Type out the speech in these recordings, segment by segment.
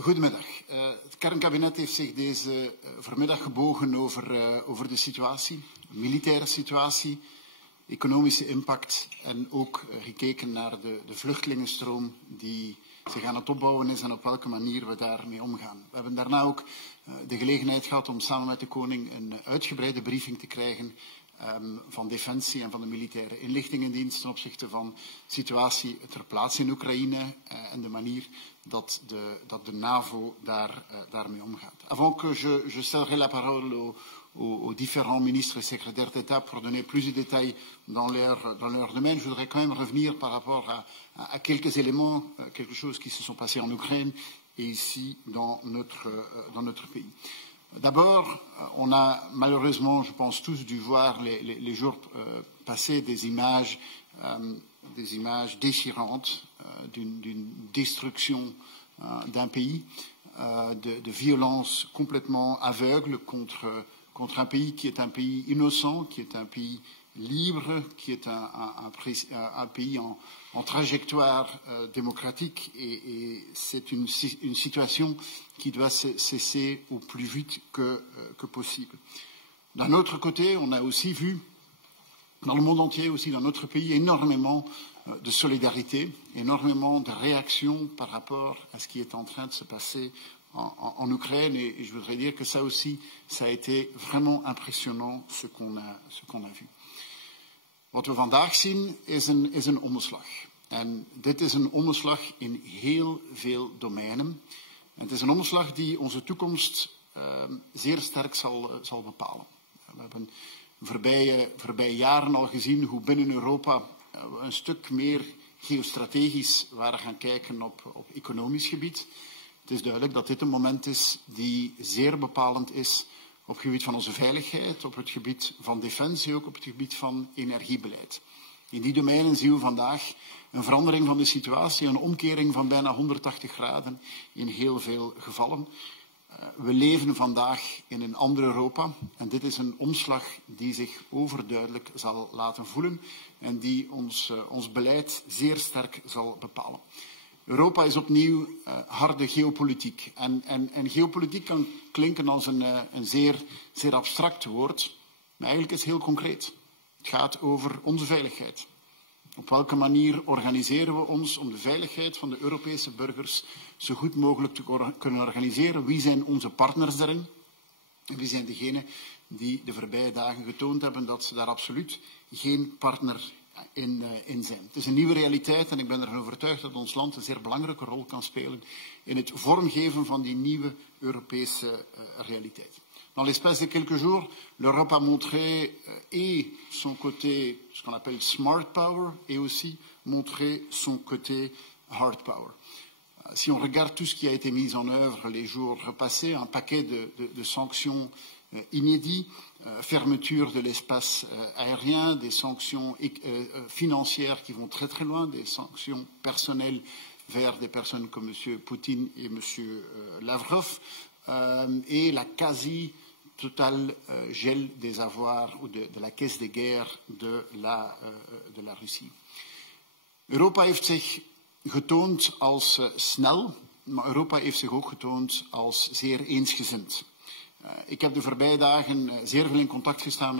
Goedemiddag. Het kernkabinet heeft zich deze vanmiddag gebogen over de situatie, de militaire situatie, economische impact en ook gekeken naar de vluchtelingenstroom die zich aan het opbouwen is en op welke manier we daarmee omgaan. We hebben daarna ook de gelegenheid gehad om samen met de koning een uitgebreide briefing te krijgen van Defensie en van de militaire inlichtingendienst ten opzichte van de situatie ter plaatse in Oekraïne en de manier dat de NAVO daarmee omgaat. Avant que je cèderai la parole aux différents ministres et secrétaires d'État pour donner plus de détails dans leur domaine, je voudrais quand même revenir par rapport à quelques éléments, quelque chose qui se sont passés en Ukraine et ici dans notre pays. D'abord, on a malheureusement, je pense tous, dû voir les jours passés des images déchirantes d'une destruction d'un pays, de violences complètement aveugles contre un pays qui est un pays innocent, qui est un pays libre, qui est un pays en trajectoire démocratique et c'est une situation qui doit cesser au plus vite que possible. D'un autre côté, on a aussi vu dans le monde entier, aussi dans notre pays, énormément de solidarité, énormément de réactions par rapport à ce qui est en train de se passer en Ukraine et je voudrais dire que ça aussi, ça a été vraiment impressionnant ce qu'on a vu. Wat we vandaag zien is een omslag. En dit is een omslag in heel veel domeinen. En het is een omslag die onze toekomst zeer sterk zal bepalen. We hebben voorbije jaren al gezien hoe binnen Europa een stuk meer geostrategisch waren gaan kijken op economisch gebied. Het is duidelijk dat dit een moment is die zeer bepalend is op het gebied van onze veiligheid, op het gebied van defensie, ook op het gebied van energiebeleid. In die domeinen zien we vandaag een verandering van de situatie, een omkering van bijna 180 graden in heel veel gevallen. We leven vandaag in een ander Europa en dit is een omslag die zich overduidelijk zal laten voelen en die ons beleid zeer sterk zal bepalen. Europa is opnieuw harde geopolitiek. En geopolitiek kan klinken als een zeer abstract woord, maar eigenlijk is het heel concreet. Het gaat over onze veiligheid. Op welke manier organiseren we ons om de veiligheid van de Europese burgers zo goed mogelijk te kunnen organiseren? Wie zijn onze partners daarin? En wie zijn degenen die de voorbije dagen getoond hebben dat ze daar absoluut geen partner in zijn. Het is een nieuwe realiteit en ik ben ervan overtuigd dat ons land een zeer belangrijke rol kan spelen in het vormgeven van die nieuwe Europese realiteit. Dans l'espace de quelques jours, l'Europe a montré et son côté, ce qu'on appelle smart power, et aussi montré son côté hard power. Si on regarde tout ce qui a été mis en œuvre les jours passés, un paquet de sanctions inédits, fermeture de l'espace aérien, des sanctions financières qui vont très très loin, des sanctions personnelles vers des personnes comme M. Poutine et M. Lavrov, et la quasi-total gel des avoirs ou de la caisse de guerre de la Russie. Europa heeft zich getoond als snel, maar Europa heeft zich ook getoond als zeer eensgezind. Ik heb de voorbije dagen zeer veel in contact gestaan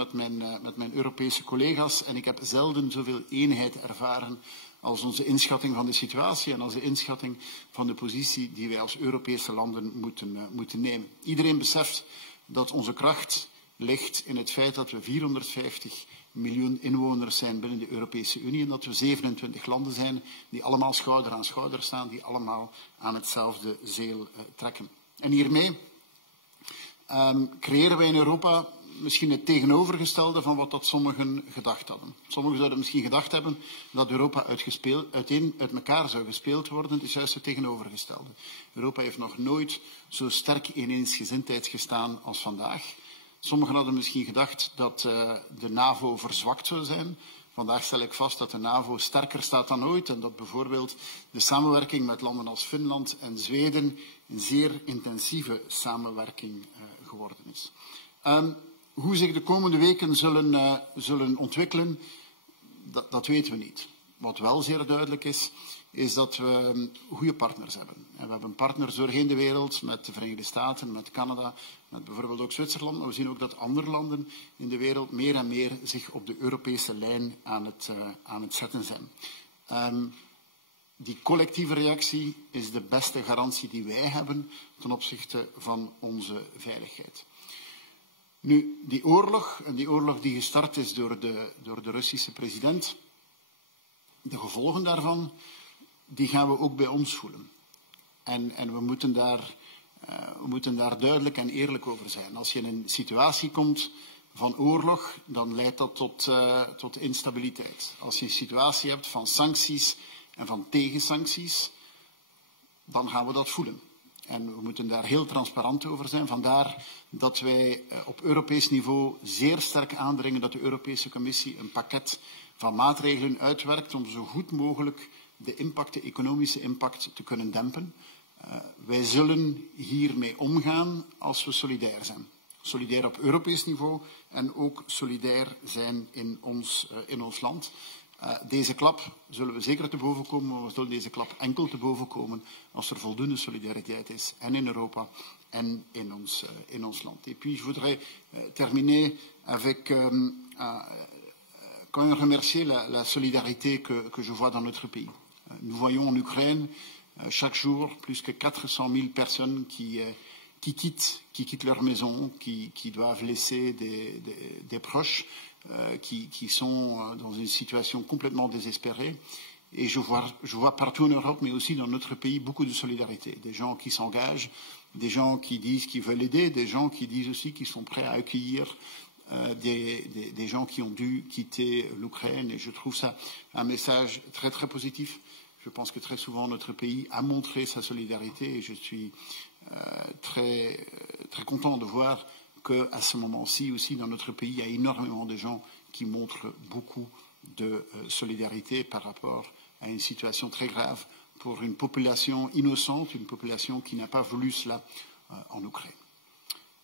met mijn Europese collega's en ik heb zelden zoveel eenheid ervaren als onze inschatting van de situatie en als de inschatting van de positie die wij als Europese landen moeten nemen. Iedereen beseft dat onze kracht ligt in het feit dat we 450 miljoen inwoners zijn binnen de Europese Unie en dat we 27 landen zijn die allemaal schouder aan schouder staan, die allemaal aan hetzelfde zeel trekken. En hiermee creëren wij in Europa misschien het tegenovergestelde van wat dat sommigen gedacht hadden. Sommigen zouden misschien gedacht hebben dat Europa uit elkaar zou gespeeld worden. Het is juist het tegenovergestelde. Europa heeft nog nooit zo sterk in eensgezindheid gestaan als vandaag. Sommigen hadden misschien gedacht dat de NAVO verzwakt zou zijn. Vandaag stel ik vast dat de NAVO sterker staat dan ooit en dat bijvoorbeeld de samenwerking met landen als Finland en Zweden een zeer intensieve samenwerking geworden is. Hoe zich de komende weken zullen ontwikkelen, dat weten we niet. Wat wel zeer duidelijk is, is dat we goede partners hebben. En we hebben partners doorheen de wereld, met de Verenigde Staten, met Canada, met bijvoorbeeld ook Zwitserland. Maar we zien ook dat andere landen in de wereld meer en meer zich op de Europese lijn aan het zetten zijn. Die collectieve reactie is de beste garantie die wij hebben ten opzichte van onze veiligheid. Nu, die oorlog die gestart is door de Russische president, de gevolgen daarvan, die gaan we ook bij ons voelen. En we moeten daar duidelijk en eerlijk over zijn. Als je in een situatie komt van oorlog, dan leidt dat tot instabiliteit. Als je een situatie hebt van sancties en van tegensancties, dan gaan we dat voelen. En we moeten daar heel transparant over zijn. Vandaar dat wij op Europees niveau zeer sterk aandringen dat de Europese Commissie een pakket van maatregelen uitwerkt om zo goed mogelijk de economische impact te kunnen dempen. Wij zullen hiermee omgaan als we solidair zijn. Solidair op Europees niveau en ook solidair zijn in ons land. Deze klap zullen we zeker te boven komen, maar we zullen deze klap enkel te boven komen als er voldoende solidariteit is, en in Europa en in ons land. Et puis je voudrais terminer avec quand même remercier la solidarité que je vois dans notre pays. Nous voyons en Ukraine chaque jour plus que 400 000 personnes qui quittent leur maison, qui doivent laisser des proches, qui sont dans une situation complètement désespérée. Et je vois partout en Europe, mais aussi dans notre pays, beaucoup de solidarité. Des gens qui s'engagent, des gens qui disent qu'ils veulent aider, des gens qui disent aussi qu'ils sont prêts à accueillir des gens qui ont dû quitter l'Ukraine. Et je trouve ça un message très très positif. Je pense que très souvent notre pays a montré sa solidarité et je suis très content de voir qu'à ce moment-ci aussi dans notre pays, il y a énormément de gens qui montrent beaucoup de solidarité par rapport à une situation très grave pour une population innocente, une population qui n'a pas voulu cela en Ukraine.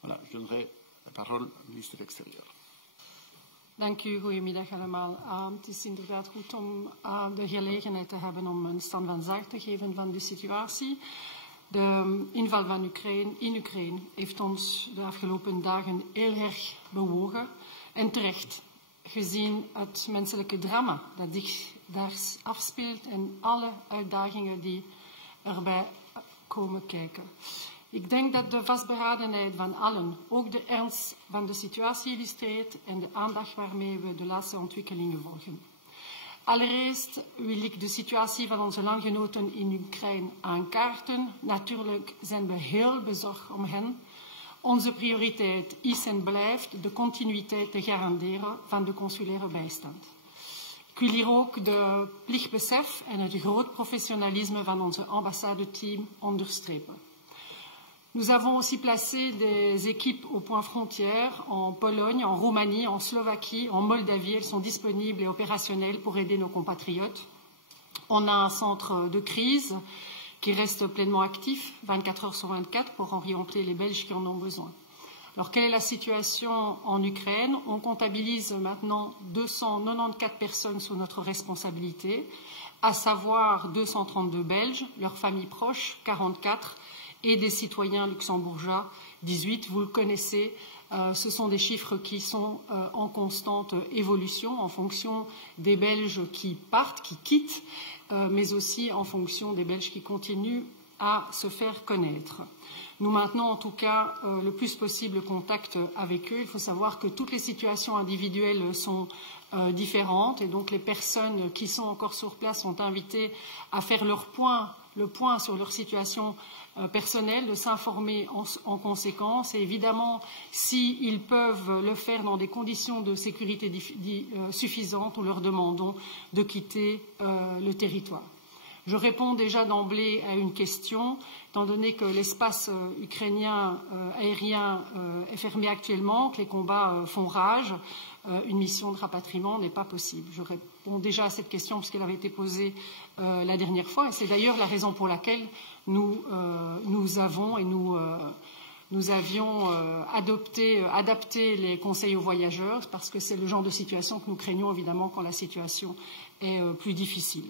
Voilà, je donnerai la parole au ministre de l'Extérieur. Dank u, goedemiddag allemaal. Het is inderdaad goed om de gelegenheid te hebben om een stand van zaken te geven van de situatie. De inval van in Oekraïne heeft ons de afgelopen dagen heel erg bewogen. En terecht, gezien het menselijke drama dat zich daar afspeelt en alle uitdagingen die erbij komen kijken. Ik denk dat de vastberadenheid van allen ook de ernst van de situatie illustreert en de aandacht waarmee we de laatste ontwikkelingen volgen. Allereerst wil ik de situatie van onze landgenoten in Oekraïne aankaarten. Natuurlijk zijn we heel bezorgd om hen. Onze prioriteit is en blijft de continuïteit te garanderen van de consulaire bijstand. Ik wil hier ook de plichtbesef en het groot professionalisme van onze ambassadeteam onderstrepen. Nous avons aussi placé des équipes au point frontière en Pologne, en Roumanie, en Slovaquie, en Moldavie. Elles sont disponibles et opérationnelles pour aider nos compatriotes. On a un centre de crise qui reste pleinement actif 24 heures sur 24 pour orienter les Belges qui en ont besoin. Alors, quelle est la situation en Ukraine? On comptabilise maintenant 294 personnes sous notre responsabilité, à savoir 232 Belges, leurs familles proches, 44, et des citoyens luxembourgeois, 18. Vous le connaissez, ce sont des chiffres qui sont en constante évolution en fonction des Belges qui partent, qui quittent, mais aussi en fonction des Belges qui continuent à se faire connaître. Nous maintenons en tout cas le plus possible le contact avec eux. Il faut savoir que toutes les situations individuelles sont différentes et donc les personnes qui sont encore sur place sont invitées à faire le point sur leur situation personnelle, de s'informer en conséquence. Et évidemment, s'ils peuvent le faire dans des conditions de sécurité suffisantes, nous leur demandons de quitter le territoire. Je réponds déjà d'emblée à une question, étant donné que l'espace ukrainien aérien est fermé actuellement, que les combats font rage, une mission de rapatriement n'est pas possible. Je réponds déjà à cette question puisqu'elle avait été posée la dernière fois, et c'est d'ailleurs la raison pour laquelle nous avions adapté les conseils aux voyageurs, parce que c'est le genre de situation que nous craignons évidemment quand la situation est plus difficile.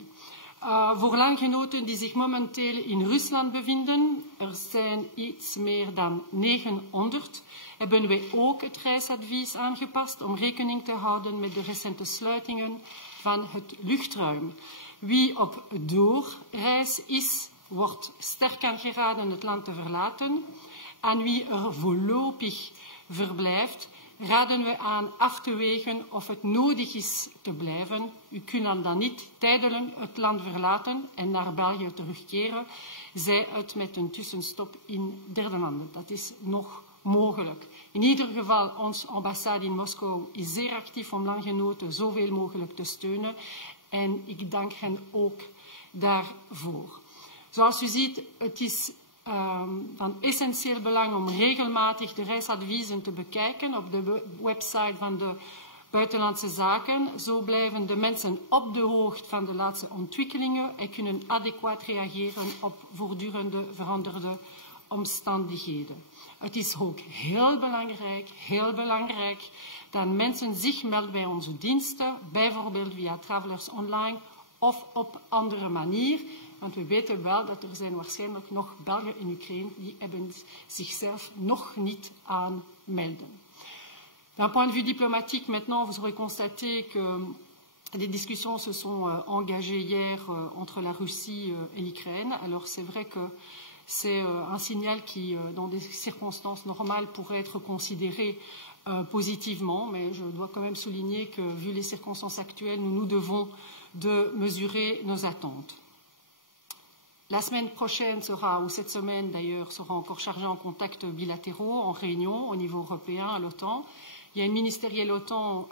Voor landgenoten die zich momenteel in Rusland bevinden, er zijn iets meer dan 900, hebben wij ook het reisadvies aangepast om rekening te houden met de recente sluitingen van het luchtruim. Wie op doorreis is, wordt sterk aangeraden het land te verlaten. Aan wie er voorlopig verblijft, raden we aan af te wegen of het nodig is te blijven. U kunt dan niet tijdelijk het land verlaten en naar België terugkeren, zij het met een tussenstop in derde landen. Dat is nog mogelijk. In ieder geval, onze ambassade in Moskou is zeer actief om landgenoten zoveel mogelijk te steunen en ik dank hen ook daarvoor. Zoals u ziet, het is van essentieel belang om regelmatig de reisadviezen te bekijken op de website van de Buitenlandse Zaken. Zo blijven de mensen op de hoogte van de laatste ontwikkelingen en kunnen adequaat reageren op voortdurende veranderde omstandigheden. Het is ook heel belangrijk dat mensen zich melden bij onze diensten, bijvoorbeeld via Travelers Online of op andere manier. Want we weten wel dat er zijn waarschijnlijk nog Belgen in Oekraïne die hebben zichzelf nog niet aanmelden. D'un point de vue diplomatique, maintenant, vous aurez constaté que des discussions se sont engagées hier entre la Russie et l'Ukraine. Alors c'est vrai que c'est un signal qui, dans des circonstances normales, pourrait être considéré positivement, mais je dois quand même souligner que, vu les circonstances actuelles, nous nous devons de mesurer nos attentes. La semaine prochaine sera, ou cette semaine d'ailleurs, sera encore chargée en contacts bilatéraux, en réunion au niveau européen à l'OTAN. Il y a une ministérielle OTAN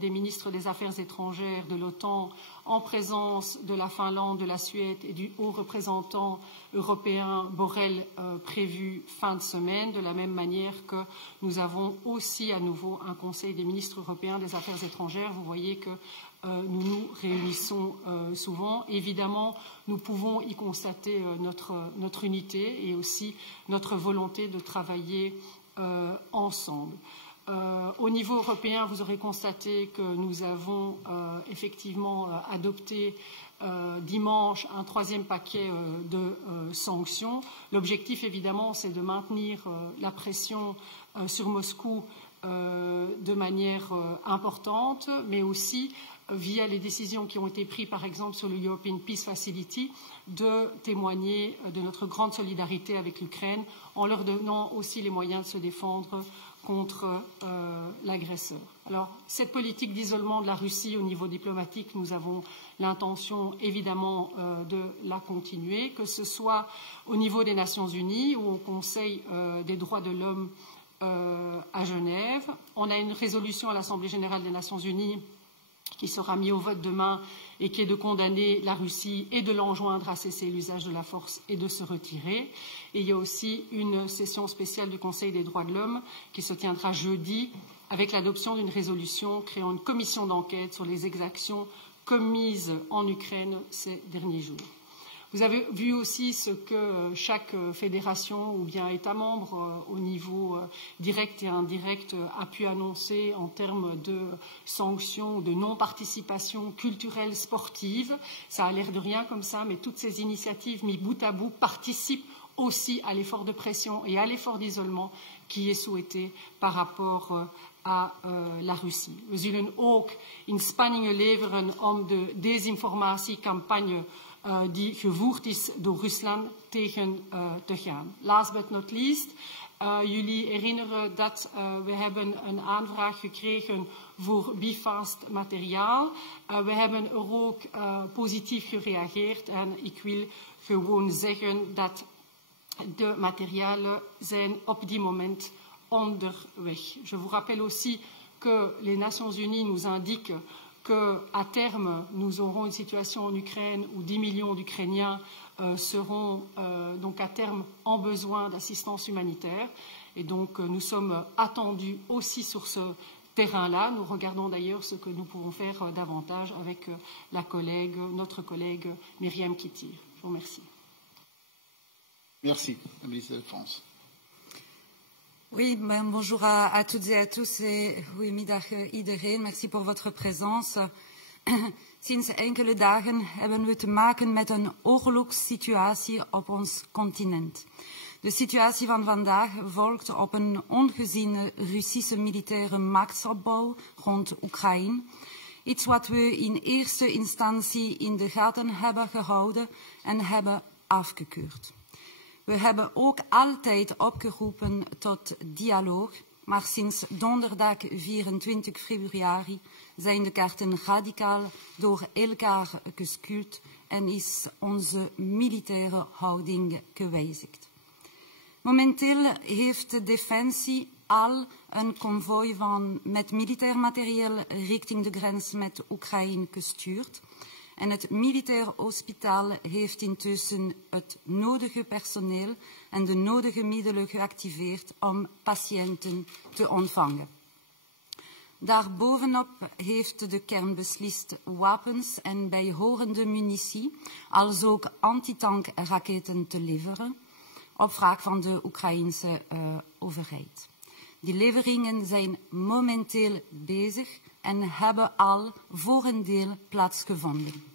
des ministres des Affaires étrangères de l'OTAN en présence de la Finlande, de la Suède et du haut représentant européen Borrell prévu fin de semaine, de la même manière que nous avons aussi à nouveau un Conseil des ministres européens des Affaires étrangères. Vous voyez que nous nous réunissons souvent. Évidemment, nous pouvons y constater notre unité et aussi notre volonté de travailler ensemble. Au niveau européen, vous aurez constaté que nous avons effectivement adopté dimanche un troisième paquet de sanctions. L'objectif, évidemment, c'est de maintenir la pression sur Moscou de manière importante, mais aussi via les décisions qui ont été prises, par exemple, sur le European Peace Facility, de témoigner de notre grande solidarité avec l'Ukraine en leur donnant aussi les moyens de se défendre contre l'agresseur. Alors, cette politique d'isolement de la Russie au niveau diplomatique, nous avons l'intention évidemment de la continuer, que ce soit au niveau des Nations Unies ou au Conseil des droits de l'homme à Genève. On a une résolution à l'Assemblée générale des Nations Unies qui sera mise au vote demain et qui est de condamner la Russie et de l'enjoindre à cesser l'usage de la force et de se retirer. Et il y a aussi une session spéciale du Conseil des droits de l'homme qui se tiendra jeudi avec l'adoption d'une résolution créant une commission d'enquête sur les exactions commises en Ukraine ces derniers jours. Vous avez vu aussi ce que chaque fédération ou bien État membre au niveau direct et indirect a pu annoncer en termes de sanctions, de non-participation culturelle, sportive. Ça a l'air de rien comme ça, mais toutes ces initiatives mises bout à bout participent aussi à l'effort de pression et à l'effort d'isolement qui est souhaité par rapport à la Russie. We zullen ook inspanningen leveren om de desinformatiecampagne die gevoerd is door Rusland tegen te gaan. Last but not least, jullie herinneren dat we hebben een aanvraag gekregen voor BeFast materiaal. We hebben er ook positief gereageerd en ik wil gewoon zeggen dat de materialen zijn op dit moment onderweg. Je vous rappelle aussi que les Nations Unies nous indiquent qu'à terme, nous aurons une situation en Ukraine où 10 millions d'Ukrainiens seront donc à terme en besoin d'assistance humanitaire. Et donc, nous sommes attendus aussi sur ce terrain-là. Nous regardons d'ailleurs ce que nous pouvons faire davantage avec notre collègue Myriam Kitty. Je vous remercie. Merci, la ministre de la Défense. Oui, bonjour à toutes et à tous et goedemiddag iedereen. Merci pour votre présence. Sinds enkele dagen hebben we te maken met een oorlogssituatie op ons continent. De situatie van vandaag volgt op een ongeziene Russische militaire machtsopbouw rond Oekraïne. Iets wat we in eerste instantie in de gaten hebben gehouden en hebben afgekeurd. We hebben ook altijd opgeroepen tot dialoog, maar sinds donderdag 24 februari zijn de kaarten radicaal door elkaar geschuurd en is onze militaire houding gewijzigd. Momenteel heeft de Defensie al een konvooi met militair materieel richting de grens met Oekraïne gestuurd. En het militair hospitaal heeft intussen het nodige personeel en de nodige middelen geactiveerd om patiënten te ontvangen. Daarbovenop heeft de kern beslist wapens en bijhorende munitie, als ook antitankraketten te leveren, op vraag van de Oekraïense overheid. Die leveringen zijn momenteel bezig en hebben al voor een deel plaatsgevonden.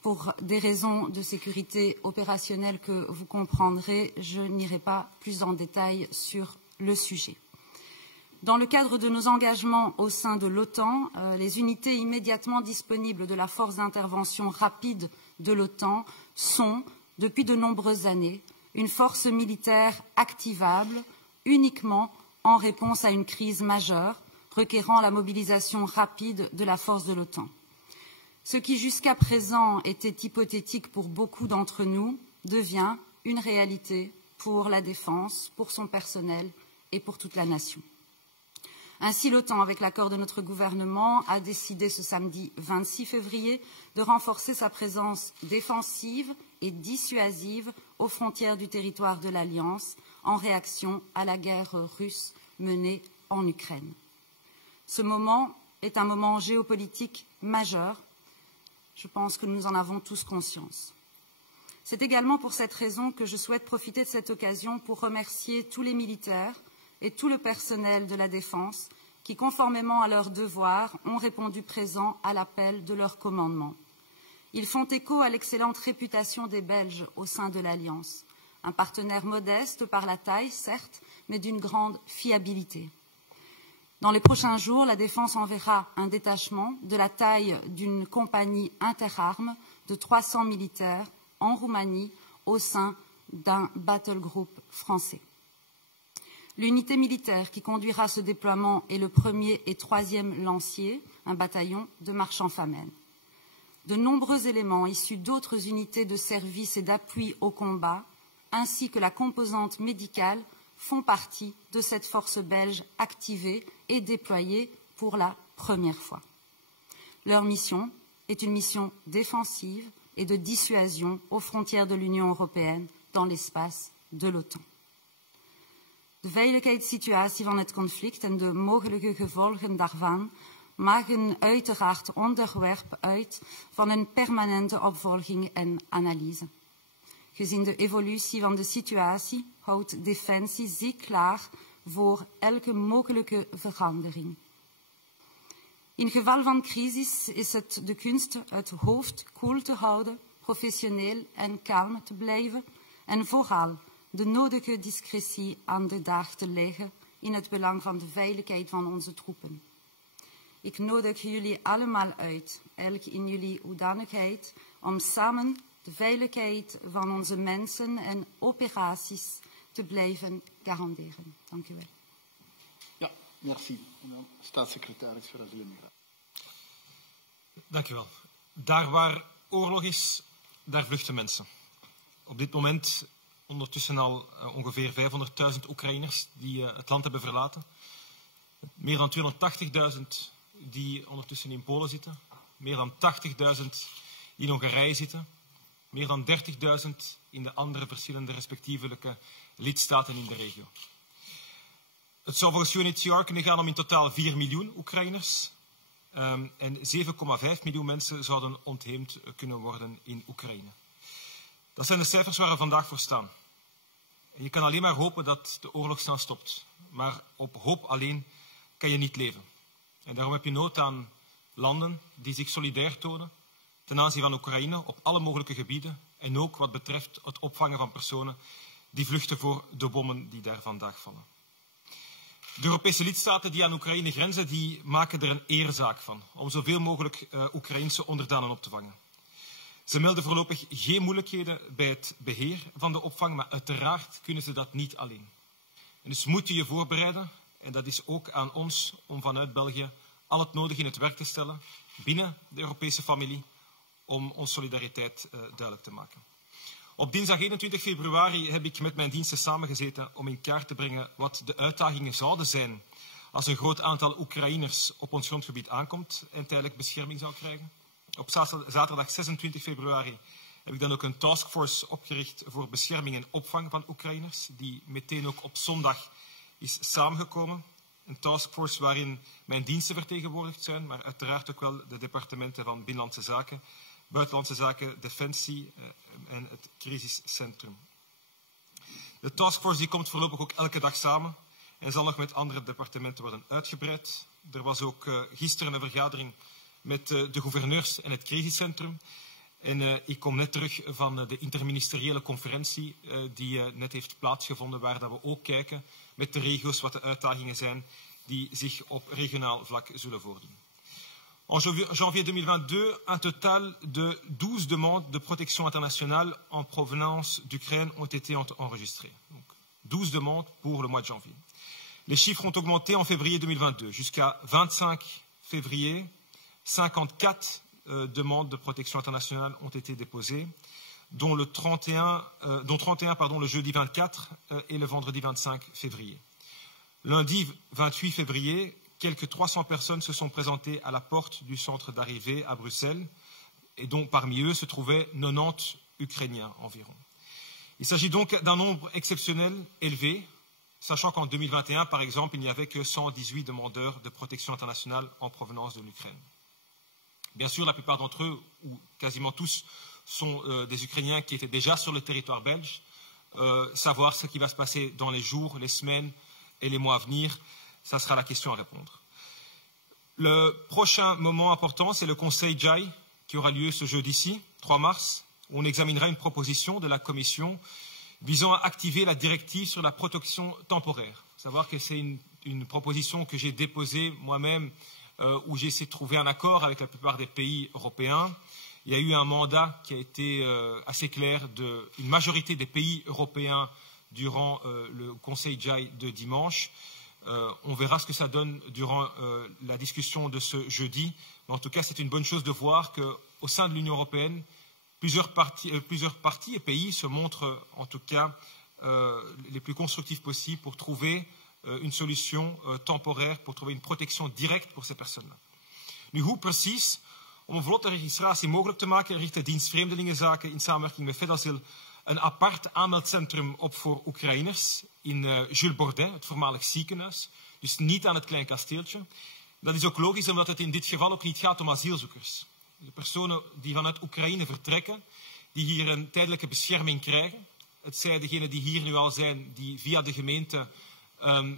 Pour des raisons de sécurité opérationnelle que vous comprendrez, je n'irai pas plus en détail sur le sujet. Dans le cadre de nos engagements au sein de l'OTAN, les unités immédiatement disponibles de la force d'intervention rapide de l'OTAN sont, depuis de nombreuses années, une force militaire activable uniquement en réponse à une crise majeure requérant la mobilisation rapide de la force de l'OTAN. Ce qui jusqu'à présent était hypothétique pour beaucoup d'entre nous devient une réalité pour la défense, pour son personnel et pour toute la nation. Ainsi, l'OTAN, avec l'accord de notre gouvernement, a décidé ce samedi 26 février de renforcer sa présence défensive et dissuasive aux frontières du territoire de l'Alliance en réaction à la guerre russe menée en Ukraine. Ce moment est un moment géopolitique majeur. Je pense que nous en avons tous conscience. C'est également pour cette raison que je souhaite profiter de cette occasion pour remercier tous les militaires et tout le personnel de la défense qui, conformément à leurs devoirs, ont répondu présent à l'appel de leur commandement. Ils font écho à l'excellente réputation des Belges au sein de l'Alliance, un partenaire modeste par la taille, certes, mais d'une grande fiabilité. Dans les prochains jours, la Défense enverra un détachement de la taille d'une compagnie interarmes de 300 militaires en Roumanie au sein d'un battle group français. L'unité militaire qui conduira ce déploiement est le 1er et 3e lancier, un bataillon de marchands Famenne. De nombreux éléments issus d'autres unités de service et d'appui au combat, ainsi que la composante médicale, font partie de cette force belge activée et déployée pour la première fois. Leur mission est une mission défensive et de dissuasion aux frontières de l'Union européenne dans l'espace de l'OTAN. De veiligheidssituatie van het conflict en de mogelijke gevolgen daarvan maken uiteraard onderwerp uit van een permanente opvolging en analyse. Gezien de evolutie van de situatie houdt Defensie zich klaar voor elke mogelijke verandering. In geval van crisis is het de kunst het hoofd koel te houden, professioneel en kalm te blijven en vooral de nodige discretie aan de dag te leggen in het belang van de veiligheid van onze troepen. Ik nodig jullie allemaal uit, elk in jullie hoedanigheid, om samen de veiligheid van onze mensen en operaties te blijven garanderen. Dank u wel. Ja, merci. Staatssecretaris Verazilemigra. Dank u wel. Daar waar oorlog is, daar vluchten mensen. Op dit moment ondertussen al ongeveer 500.000 Oekraïners die het land hebben verlaten. Meer dan 280.000 die ondertussen in Polen zitten. Meer dan 80.000 die in Hongarije zitten. Meer dan 30.000 in de andere verschillende respectievelijke lidstaten in de regio. Het zou volgens UNHCR kunnen gaan om in totaal 4 miljoen Oekraïners. En 7,5 miljoen mensen zouden ontheemd kunnen worden in Oekraïne. Dat zijn de cijfers waar we vandaag voor staan. Je kan alleen maar hopen dat de oorlog snel stopt. Maar op hoop alleen kan je niet leven. En daarom heb je nood aan landen die zich solidair tonen ten aanzien van Oekraïne op alle mogelijke gebieden en ook wat betreft het opvangen van personen die vluchten voor de bommen die daar vandaag vallen. De Europese lidstaten die aan Oekraïne grenzen, die maken er een eerzaak van om zoveel mogelijk Oekraïense onderdanen op te vangen. Ze melden voorlopig geen moeilijkheden bij het beheer van de opvang, maar uiteraard kunnen ze dat niet alleen. En dus moet je je voorbereiden, en dat is ook aan ons om vanuit België al het nodige in het werk te stellen binnen de Europese familie om onze solidariteit duidelijk te maken. Op dinsdag 21 februari heb ik met mijn diensten samengezeten om in kaart te brengen wat de uitdagingen zouden zijn als een groot aantal Oekraïners op ons grondgebied aankomt en tijdelijk bescherming zou krijgen. Op zaterdag 26 februari heb ik dan ook een taskforce opgericht voor bescherming en opvang van Oekraïners, die meteen ook op zondag is samengekomen. Een taskforce waarin mijn diensten vertegenwoordigd zijn, maar uiteraard ook wel de departementen van Binnenlandse Zaken, Buitenlandse Zaken, Defensie en het crisiscentrum. De taskforce die komt voorlopig ook elke dag samen en zal nog met andere departementen worden uitgebreid. Er was ook gisteren een vergadering met de gouverneurs en het crisiscentrum. En ik kom net terug van de interministeriële conferentie die net heeft plaatsgevonden, waar dat we ook kijken met de regio's wat de uitdagingen zijn die zich op regionaal vlak zullen voordoen. En janvier 2022, un total de 12 demandes de protection internationale en provenance d'Ukraine ont été enregistrées. Donc, 12 demandes pour le mois de janvier. Les chiffres ont augmenté en février 2022. Jusqu'à 25 février, 54 demandes de protection internationale ont été déposées, dont 31 le jeudi 24 et le vendredi 25 février. Lundi 28 février, quelques 300 personnes se sont présentées à la porte du centre d'arrivée à Bruxelles, et dont parmi eux se trouvaient 90 Ukrainiens environ. Il s'agit donc d'un nombre exceptionnel élevé, sachant qu'en 2021, par exemple, il n'y avait que 118 demandeurs de protection internationale en provenance de l'Ukraine. Bien sûr, la plupart d'entre eux, ou quasiment tous, sont des Ukrainiens qui étaient déjà sur le territoire belge. Savoir ce qui va se passer dans les jours, les semaines et les mois à venir, ça sera la question à répondre. Le prochain moment important, c'est le Conseil JAI qui aura lieu ce jeudi-ci, 3 mars, où on examinera une proposition de la Commission visant à activer la directive sur la protection temporaire. Savoir que c'est une proposition que j'ai déposée moi-même, où j'ai essayé de trouver un accord avec la plupart des pays européens. Il y a eu un mandat qui a été assez clair d'une majorité des pays européens durant le Conseil JAI de dimanche. On verra ce que ça donne durant la discussion de ce jeudi. Mais en tout cas, c'est une bonne chose de voir qu'au sein de l'Union européenne, plusieurs partis et pays se montrent en tout cas les plus constructifs possibles pour trouver une solution temporaire, pour trouver une protection directe pour ces personnes-là. Nu, hoe precies? Om een vlotte registratie mogelijk te maken, richt de dienst Vreemdelingenzaken in samenwerking met FedAsyl een apart aanmeldcentrum op voor Oekraïners in Jules Bordet, het voormalig ziekenhuis. Dus niet aan het Klein Kasteeltje. Dat is ook logisch, omdat het in dit geval ook niet gaat om asielzoekers. De personen die vanuit Oekraïne vertrekken, die hier een tijdelijke bescherming krijgen. Het zij degenen die hier nu al zijn, die via de gemeente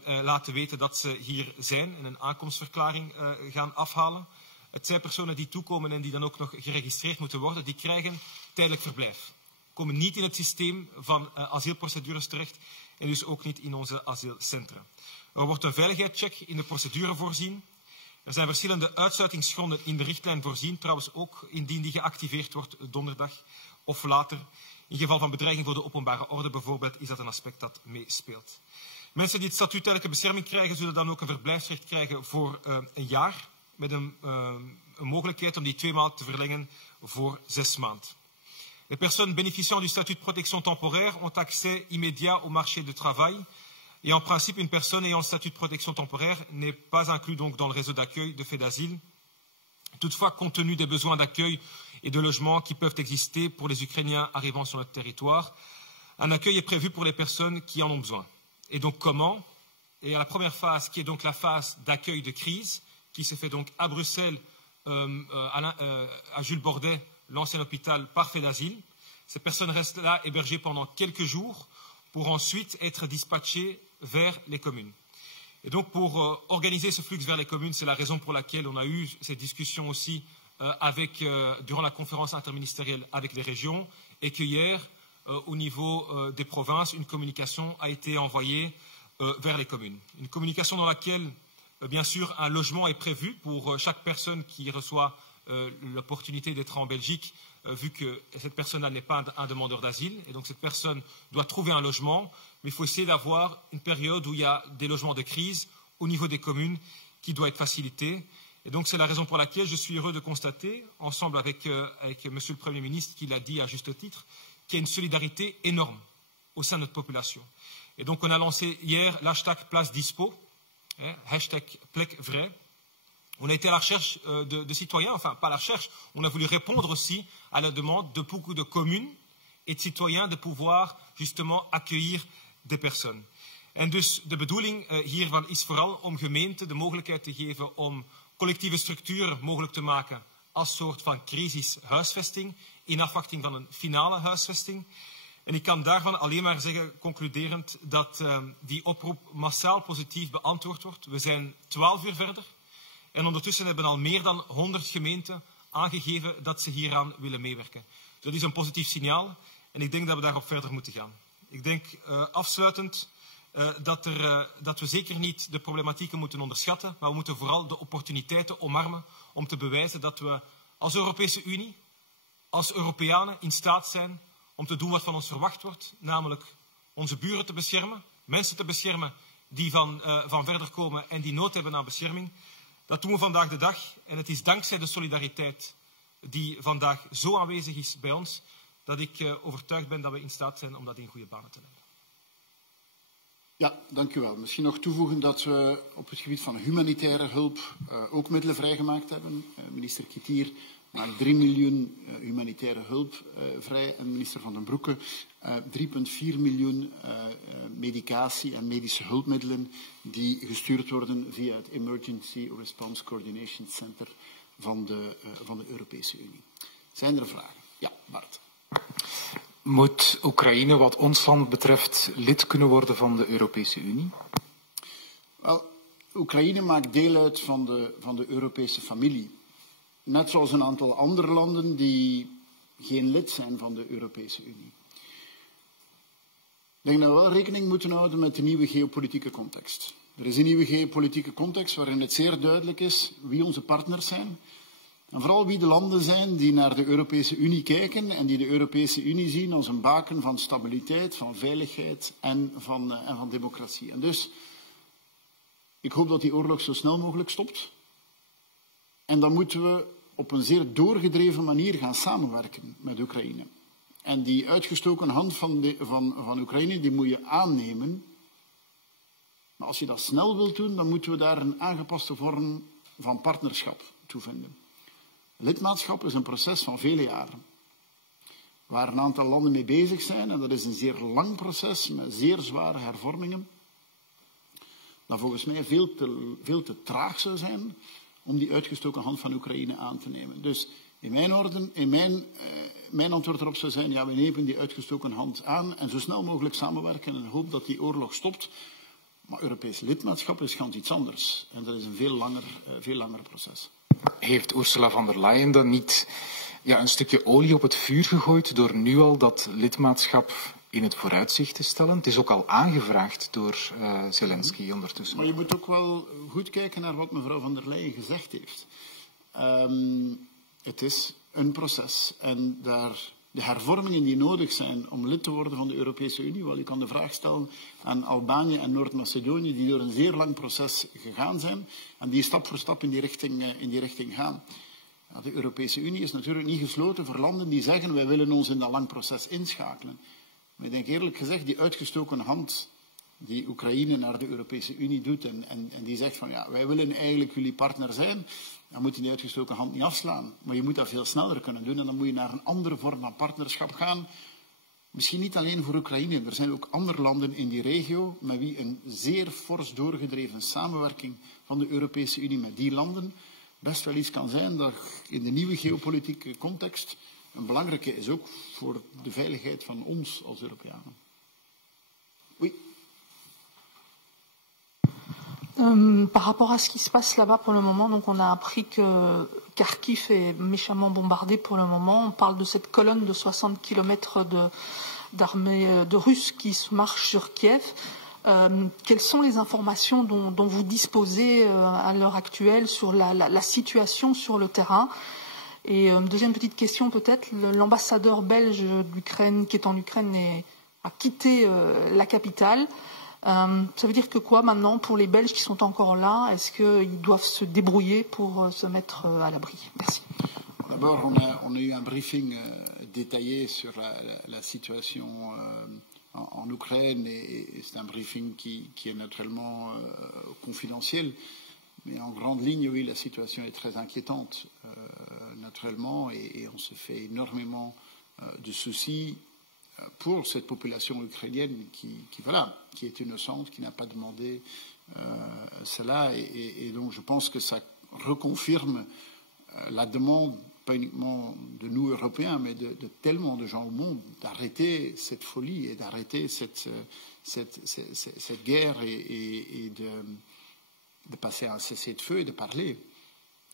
laten weten dat ze hier zijn en een aankomstverklaring gaan afhalen. Het zijn personen die toekomen en die dan ook nog geregistreerd moeten worden, die krijgen tijdelijk verblijf. Komen niet in het systeem van asielprocedures terecht en dus ook niet in onze asielcentra. Er wordt een veiligheidscheck in de procedure voorzien. Er zijn verschillende uitsluitingsgronden in de richtlijn voorzien, trouwens ook indien die geactiveerd wordt donderdag of later. In geval van bedreiging voor de openbare orde bijvoorbeeld is dat een aspect dat meespeelt. Mensen die het statuut tijdelijke bescherming krijgen, zullen dan ook een verblijfsrecht krijgen voor een jaar, met een mogelijkheid om die 2 maanden te verlengen voor 6 maanden. Les personnes bénéficiant du statut de protection temporaire ont accès immédiat au marché du travail. Et en principe, une personne ayant le statut de protection temporaire n'est pas inclus donc dans le réseau d'accueil de FedAsyl. Toutefois, compte tenu des besoins d'accueil et de logement qui peuvent exister pour les Ukrainiens arrivant sur notre territoire, un accueil est prévu pour les personnes qui en ont besoin. Et donc comment? Et à la première phase, qui est donc la phase d'accueil de crise, qui se fait donc à Bruxelles, à Jules Bordet, l'ancien hôpital, par FedAsyl. Ces personnes restent là hébergées pendant quelques jours pour ensuite être dispatchées vers les communes. Et donc, pour organiser ce flux vers les communes, c'est la raison pour laquelle on a eu cette discussion aussi durant la conférence interministérielle avec les régions, et que hier, au niveau des provinces, une communication a été envoyée vers les communes. Une communication dans laquelle, bien sûr, un logement est prévu pour chaque personne qui reçoit l'opportunité d'être en Belgique, vu que cette personne-là n'est pas un demandeur d'asile, et donc cette personne doit trouver un logement, mais il faut essayer d'avoir une période où il y a des logements de crise au niveau des communes qui doit être facilitée. Et donc c'est la raison pour laquelle je suis heureux de constater, ensemble avec Monsieur le Premier ministre, qui l'a dit à juste titre, qu'il y a une solidarité énorme au sein de notre population. Et donc on a lancé hier l'hashtag Place Dispo, hashtag Plek Vrij. On a été à la recherche de citoyens, enfin pas à la recherche, on a voulu répondre aussi à la demande de beaucoup de communes et de citoyens de pouvoir justement accueillir des personnes. En dus de bedoeling hiervan is vooral om gemeenten de mogelijkheid te geven om collectieve structuren mogelijk te maken als soort van crisishuisvesting in afwachting van een finale huisvesting. En ik kan daarvan alleen maar zeggen, concluderend, dat die oproep massaal positief beantwoord wordt. We zijn 12 uur verder. En ondertussen hebben al meer dan 100 gemeenten aangegeven dat ze hieraan willen meewerken. Dat is een positief signaal en ik denk dat we daarop verder moeten gaan. Ik denk afsluitend dat we zeker niet de problematieken moeten onderschatten, maar we moeten vooral de opportuniteiten omarmen om te bewijzen dat we als Europese Unie, als Europeanen in staat zijn om te doen wat van ons verwacht wordt, namelijk onze buren te beschermen, mensen te beschermen die van verder komen en die nood hebben aan bescherming. Dat doen we vandaag de dag en het is dankzij de solidariteit die vandaag zo aanwezig is bij ons, dat ik overtuigd ben dat we in staat zijn om dat in goede banen te leiden. Ja, dank u wel. Misschien nog toevoegen dat we op het gebied van humanitaire hulp ook middelen vrijgemaakt hebben. Minister Kittier maakt 3 miljoen humanitaire hulp vrij en minister Van den Broeke 3,4 miljoen medicatie en medische hulpmiddelen die gestuurd worden via het Emergency Response Coordination Center van de Europese Unie. Zijn er vragen? Ja, Bart. Moet Oekraïne, wat ons land betreft, lid kunnen worden van de Europese Unie? Wel, Oekraïne maakt deel uit van de Europese familie. Net zoals een aantal andere landen die geen lid zijn van de Europese Unie. Ik denk dat we wel rekening moeten houden met de nieuwe geopolitieke context. Er is een nieuwe geopolitieke context waarin het zeer duidelijk is wie onze partners zijn. En vooral wie de landen zijn die naar de Europese Unie kijken en die de Europese Unie zien als een baken van stabiliteit, van veiligheid en van democratie. En dus, ik hoop dat die oorlog zo snel mogelijk stopt. En dan moeten we op een zeer doorgedreven manier gaan samenwerken met Oekraïne. En die uitgestoken hand van Oekraïne, die moet je aannemen. Maar als je dat snel wilt doen, dan moeten we daar een aangepaste vorm van partnerschap toe vinden. Lidmaatschap is een proces van vele jaren, waar een aantal landen mee bezig zijn. En dat is een zeer lang proces met zeer zware hervormingen, dat volgens mij veel te traag zou zijn om die uitgestoken hand van Oekraïne aan te nemen. Dus mijn antwoord erop zou zijn, ja, we nemen die uitgestoken hand aan en zo snel mogelijk samenwerken en hoop dat die oorlog stopt. Maar Europees lidmaatschap is gans iets anders. En dat is een veel langer proces. Heeft Ursula von der Leyen dan niet een stukje olie op het vuur gegooid door nu al dat lidmaatschap in het vooruitzicht te stellen? Het is ook al aangevraagd door Zelensky ondertussen. Maar je moet ook wel goed kijken naar wat mevrouw von der Leyen gezegd heeft. Het is een proces en de hervormingen die nodig zijn om lid te worden van de Europese Unie, wel, je kan de vraag stellen aan Albanië en Noord-Macedonië, die door een zeer lang proces gegaan zijn en die stap voor stap in die richting gaan. Ja, de Europese Unie is natuurlijk niet gesloten voor landen die zeggen wij willen ons in dat lang proces inschakelen. Maar ik denk eerlijk gezegd, die uitgestoken hand die Oekraïne naar de Europese Unie doet en die zegt van ja, wij willen eigenlijk jullie partner zijn, dan moet je die uitgestoken hand niet afslaan. Maar je moet dat veel sneller kunnen doen en dan moet je naar een andere vorm van partnerschap gaan. Misschien niet alleen voor Oekraïne, er zijn ook andere landen in die regio met wie een zeer fors doorgedreven samenwerking van de Europese Unie met die landen best wel iets kan zijn dat in de nieuwe geopolitieke context een belangrijke is ook voor de veiligheid van ons als Europeanen. Par rapport à ce qui se passe là-bas pour le moment, donc on a appris que Kharkiv est méchamment bombardé pour le moment. On parle de cette colonne de 60 km d'armée de Russes qui marche sur Kiev. Quelles sont les informations dont vous disposez à l'heure actuelle sur la situation sur le terrain? Et deuxième petite question peut-être, l'ambassadeur belge d'Ukraine qui est en Ukraine a quitté la capitale. Ça veut dire que quoi maintenant pour les Belges qui sont encore là? Est-ce qu'ils doivent se débrouiller pour se mettre à l'abri? Merci. D'abord, on a eu un briefing détaillé sur la situation en Ukraine et c'est un briefing qui est naturellement confidentiel. Mais en grande ligne, oui, la situation est très inquiétante naturellement et on se fait énormément de soucis pour cette population ukrainienne qui est innocente, qui n'a pas demandé cela. Et donc je pense que ça reconfirme la demande, pas uniquement de nous, Européens, mais de tellement de gens au monde, d'arrêter cette folie et d'arrêter cette guerre et de passer à un cessez-le-feu et de parler.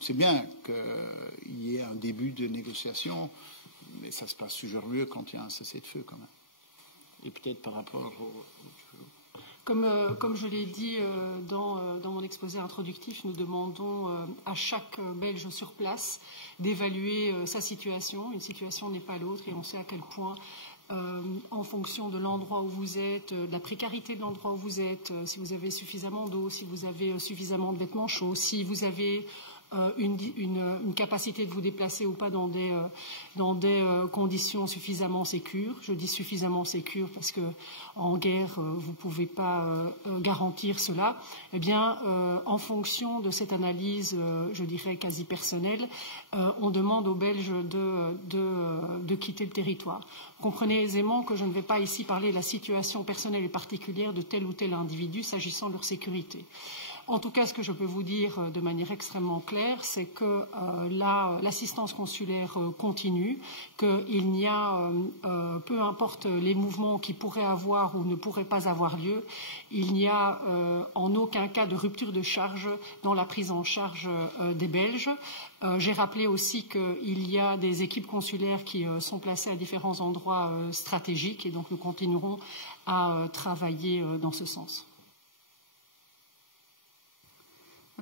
C'est bien qu'il y ait un début de négociation, mais ça se passe toujours mieux quand il y a un cessez-le-feu quand même. Et peut-être par rapport au... Comme je l'ai dit dans mon exposé introductif, nous demandons à chaque Belge sur place d'évaluer sa situation. Une situation n'est pas l'autre et on sait à quel point, en fonction de l'endroit où vous êtes, de la précarité de l'endroit où vous êtes, si vous avez suffisamment d'eau, si vous avez suffisamment de vêtements chauds, si vous avez une capacité de vous déplacer ou pas dans des conditions suffisamment sécures. Je dis suffisamment sécures parce que en guerre, vous ne pouvez pas garantir cela. Eh bien, en fonction de cette analyse, je dirais quasi personnelle, on demande aux Belges de quitter le territoire. Comprenez aisément que je ne vais pas ici parler de la situation personnelle et particulière de tel ou tel individu s'agissant de leur sécurité. En tout cas, ce que je peux vous dire de manière extrêmement claire, c'est que l'assistance consulaire continue, qu'il n'y a, peu importe les mouvements qui pourraient avoir ou ne pourraient pas avoir lieu, il n'y a en aucun cas de rupture de charge dans la prise en charge des Belges. J'ai rappelé aussi qu'il y a des équipes consulaires qui sont placées à différents endroits stratégiques et donc nous continuerons à travailler dans ce sens.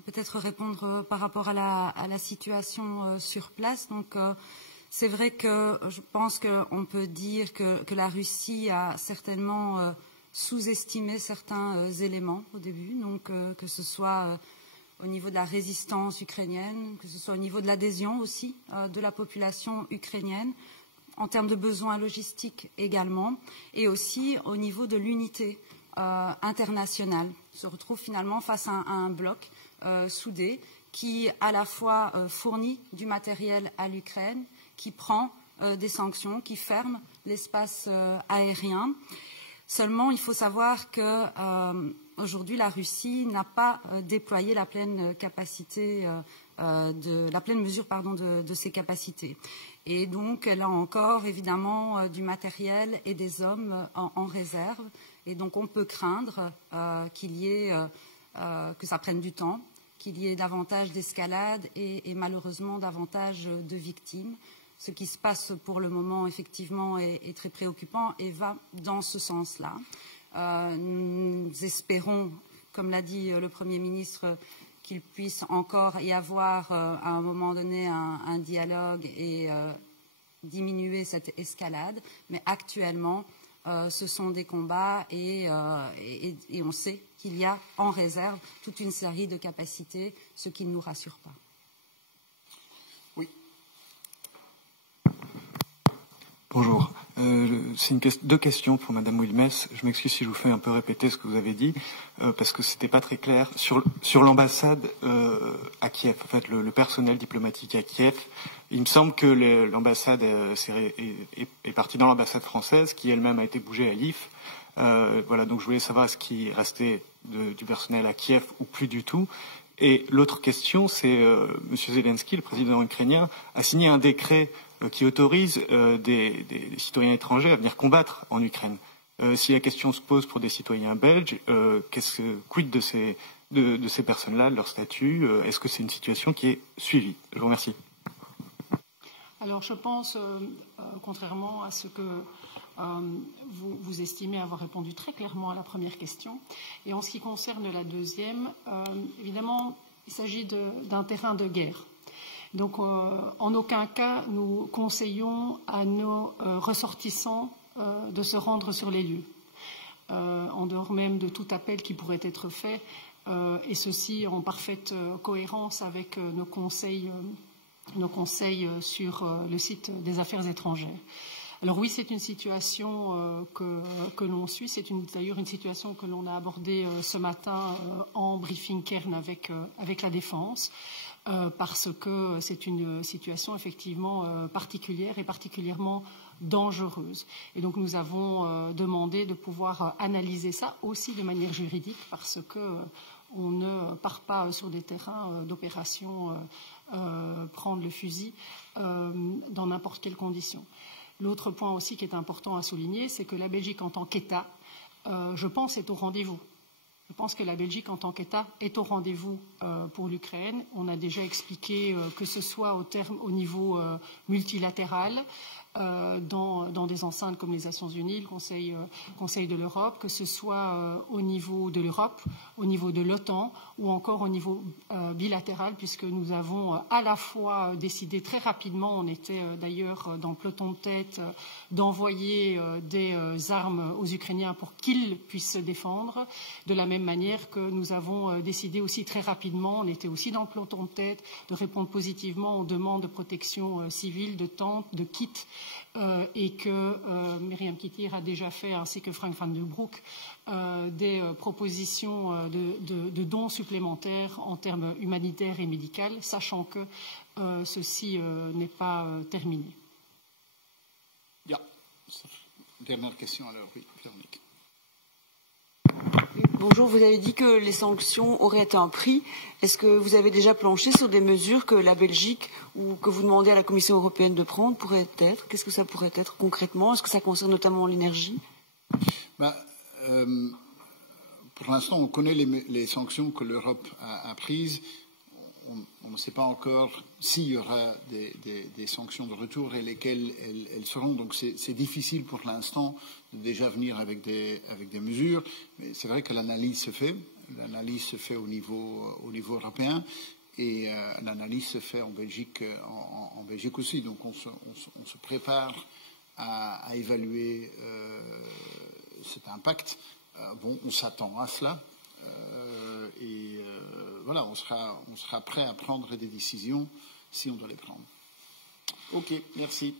Peut-être répondre par rapport à la situation sur place. Donc, c'est vrai que je pense qu'on peut dire que la Russie a certainement sous-estimé certains éléments au début, donc que ce soit au niveau de la résistance ukrainienne, que ce soit au niveau de l'adhésion aussi de la population ukrainienne, en termes de besoins logistiques également, et aussi au niveau de l'unité internationale. On se retrouve finalement face à un bloc soudé qui à la fois fournit du matériel à l'Ukraine, qui prend des sanctions, qui ferme l'espace aérien. Seulement, il faut savoir que aujourd'hui, la Russie n'a pas déployé la pleine capacité, la pleine mesure de ses capacités. Et donc, elle a encore évidemment du matériel et des hommes en réserve. Et donc, on peut craindre qu'il y ait que ça prenne du temps, qu'il y ait davantage d'escalade et malheureusement davantage de victimes. Ce qui se passe pour le moment, effectivement, est très préoccupant et va dans ce sens-là. Nous espérons, comme l'a dit le Premier ministre, qu'il puisse encore y avoir à un moment donné un dialogue et diminuer cette escalade. Mais actuellement, ce sont des combats et on sait qu'il y a en réserve toute une série de capacités, ce qui ne nous rassure pas. Oui. Bonjour. C'est deux questions pour Madame Wilmès. Je m'excuse si je vous fais un peu répéter ce que vous avez dit, parce que c'était pas très clair. Sur l'ambassade à Kiev, en fait, le personnel diplomatique à Kiev, il me semble que l'ambassade est partie dans l'ambassade française, qui elle-même a été bougée à Lviv. Voilà, donc je voulais savoir ce qui restait du personnel à Kiev ou plus du tout. Et l'autre question, c'est M. Zelensky, le président ukrainien, a signé un décret qui autorise des citoyens étrangers à venir combattre en Ukraine. Si la question se pose pour des citoyens belges, quid de de ces personnes-là, de leur statut? Est-ce que c'est une situation qui est suivie? Je vous remercie. Alors je pense, contrairement à ce que vous estimez avoir répondu très clairement à la première question, et en ce qui concerne la deuxième, évidemment, il s'agit d'un terrain de guerre. Donc en aucun cas nous conseillons à nos ressortissants de se rendre sur les lieux, en dehors même de tout appel qui pourrait être fait, et ceci en parfaite cohérence avec nos conseils sur le site des affaires étrangères. Alors oui, c'est une situation que l'on suit, c'est d'ailleurs une situation que l'on a abordée ce matin en briefing Kern avec la Défense, parce que c'est une situation effectivement particulière et particulièrement dangereuse. Et donc nous avons demandé de pouvoir analyser ça aussi de manière juridique, parce que on ne part pas sur des terrains d'opération prendre le fusil dans n'importe quelle condition. L'autre point aussi qui est important à souligner, c'est que la Belgique en tant qu'État, je pense, est au rendez-vous. Je pense que la Belgique en tant qu'État est au rendez-vous pour l'Ukraine. On a déjà expliqué que ce soit au niveau multilatéral, dans des enceintes comme les Nations Unies, le Conseil de l'Europe, que ce soit au niveau de l'Europe, au niveau de l'OTAN ou encore au niveau bilatéral, puisque nous avons à la fois décidé très rapidement, on était d'ailleurs dans le peloton de tête, d'envoyer des armes aux Ukrainiens pour qu'ils puissent se défendre, de la même manière que nous avons décidé aussi très rapidement, on était aussi dans le peloton de tête, de répondre positivement aux demandes de protection civile, de tentes, de kits, et que Myriam Kittir a déjà fait, ainsi que Frank van den Broek, des propositions de dons supplémentaires en termes humanitaires et médicaux, sachant que ceci n'est pas terminé. Ja, dernière question alors, oui, Véronique. Bonjour, vous avez dit que les sanctions auraient un prix. Est-ce que vous avez déjà planché sur des mesures que la Belgique ou que vous demandez à la Commission européenne de prendre pourrait être? Qu'est-ce que ça pourrait être concrètement? Est-ce que ça concerne notamment l'énergie? Pour l'instant, on connaît les sanctions que l'Europe a prises. On ne sait pas encore s'il y aura des sanctions de retour et lesquelles elles seront. Donc c'est difficile pour l'instant de déjà venir avec des mesures. Mais c'est vrai que l'analyse se fait. L'analyse se fait au niveau européen et l'analyse se fait en Belgique, en Belgique aussi. Donc on se prépare à évaluer cet impact. On s'attend à cela. Voilà, on sera prêt à prendre des décisions si on doit les prendre. Ok, merci.